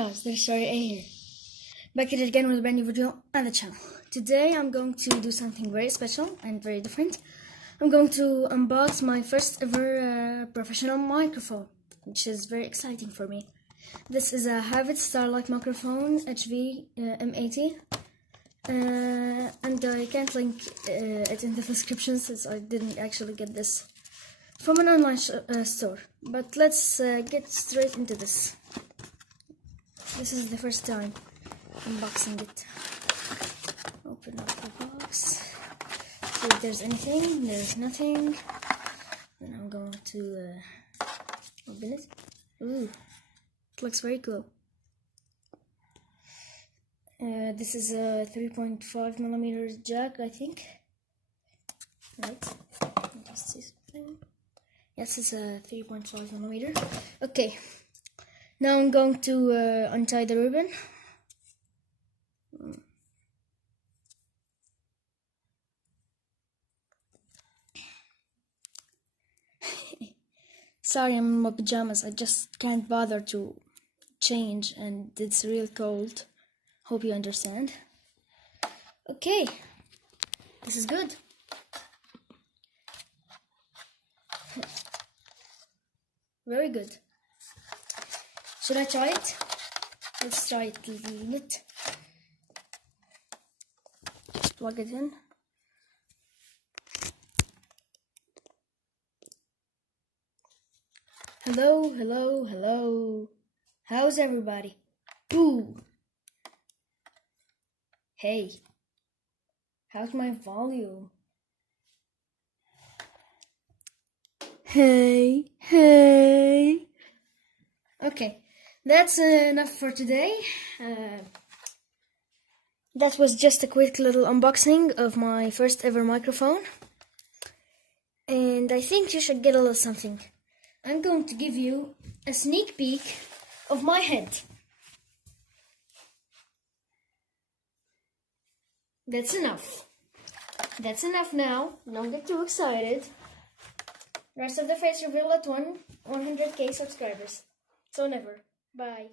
guys, there's Sorry A here. Back at it again with a brand new video on the channel. Today I'm going to do something very special and very different. I'm going to unbox my first ever professional microphone, which is very exciting for me. This is a Havit Starlight microphone HV M80, and I can't link it in the description since I didn't actually get this from an online store. But let's get straight into this. This is the first time unboxing it. Open up the box. See if there's anything. There's nothing. Then I'm going to open it. Ooh, it looks very cool. This is a 3.5mm jack, I think. Right. Just see something. Yes, it's a 3.5mm. Okay. Now I'm going to untie the ribbon. Sorry, I'm in my pajamas. I just can't bother to change and it's real cold. Hope you understand. Okay, this is good. Very good. Should I try it? Let's try it a little bit. Just plug it in. Hello, hello, hello. How's everybody? Boo! Hey, how's my volume? Hey, hey. Okay, that's enough for today. That was just a quick little unboxing of my first ever microphone. And I think you should get a little something. I'm going to give you a sneak peek of my head. That's enough. That's enough now. Don't get too excited. Rest of the face reveal at 100k subscribers. So never. Bye.